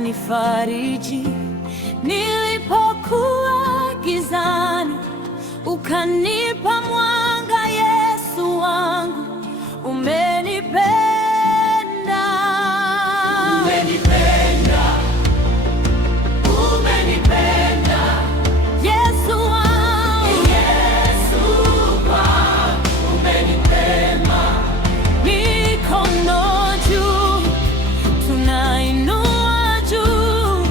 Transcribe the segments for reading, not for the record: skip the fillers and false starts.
ukanifariji nilipokuwa gizani, ukanipa mwanga. Yesu wangu, umenipenda, umenipenda, umenipenda. Yesu wangu, Yesu wangu, umenipenda. Mikono juu, tunainua juu,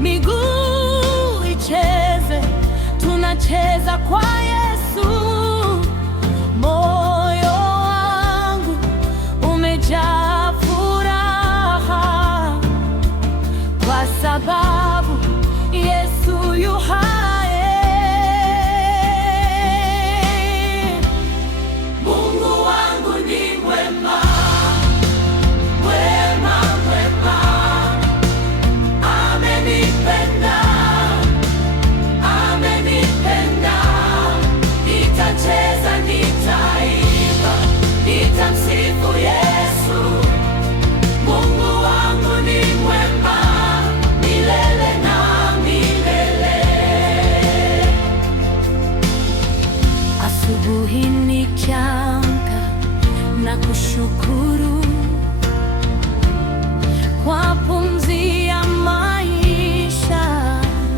miguu icheze, tunacheza kwa Yesu. Moyo wangu umejaa furaha, kwa sababu Yesu yu hai. Mungu wangu ni mwema, mwema, mwema. Amenipenda, amenipenda. Nitacheza, nitaimba, nitamsifu Yesu. Mungu wangu ni mwema, milele na milele. Asubuhi nikiamka na kushukuru kwa pumzi ya maisha,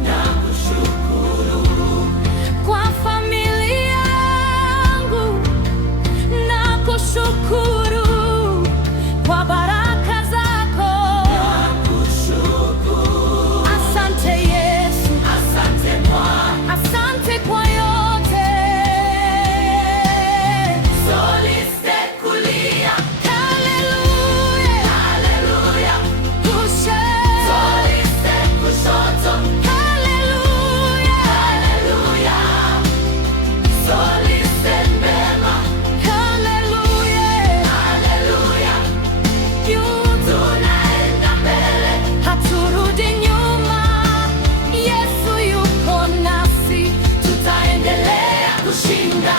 na kushukuru kwa familia yangu, na kushukuru kwa baraka zako, na kushukuru. Asante Yesu, asante Bwana, asante kwa yote. Soliste kulia, haleluya, haleluya. Kushe, soliste kushoto, haleluya, haleluya. Soliste mbele, haleluya, haleluya. Tunaenda mbele, haturudi nyuma. Yesu yuko nasi, tutaendelea kushinda.